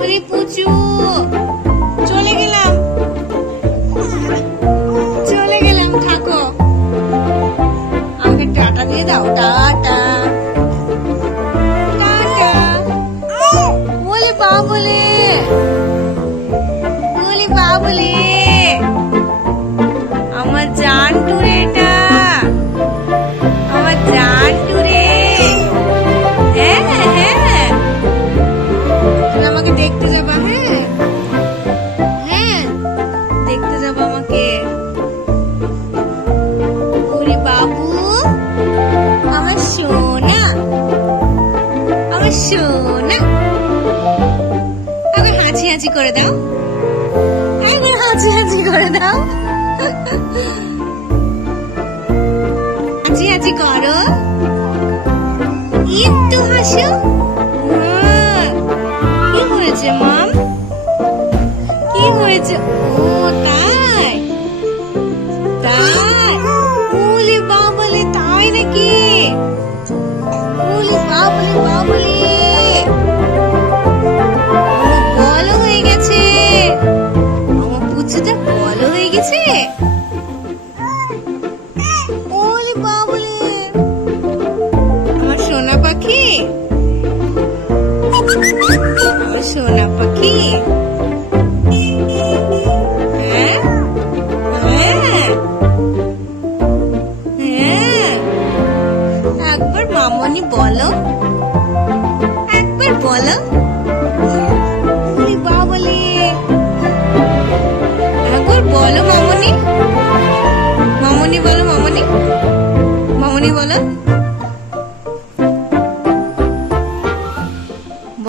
ওরে পুচু, চলে গেলাম থাকো। আমাকে টাটা দিয়ে দাও, টাটা টাটা। বলে বাবলে, বলি বাবলে, আমার জান টুরে, এটা আমার জান টুরে। হ্যাঁ হ্যাঁ, তুমি আমাকে দেখতে যাবা? হ্যাঁ হ্যাঁ, দেখতে যাবা আমাকে? ওরে বাবু, আমার সোনা, আমার সোনা। আবার হাঁচি হাঁচি করে দাও, একবার হাঁচি হাঁচি করে দাও, হাঁচি হাঁচি করো, একটু হাসো। কি হয়েছে মাম, কি হয়েছে? ও তাই তাই, বলি বাবলে, তাই নাকি? বলি বাবলে বাবলে, আমার বলো হয়ে গেছে, আমার পুচুটা বলো হয়ে গেছে। ওলি বাবলে, আমার সোনা পাখি, আমার সোনা পাখি। হ্যাঁ হ্যাঁ হ্যাঁ, একবার মামনি বলো, একবার বলো। ওলি বাবলে, একবার বলো মামনি।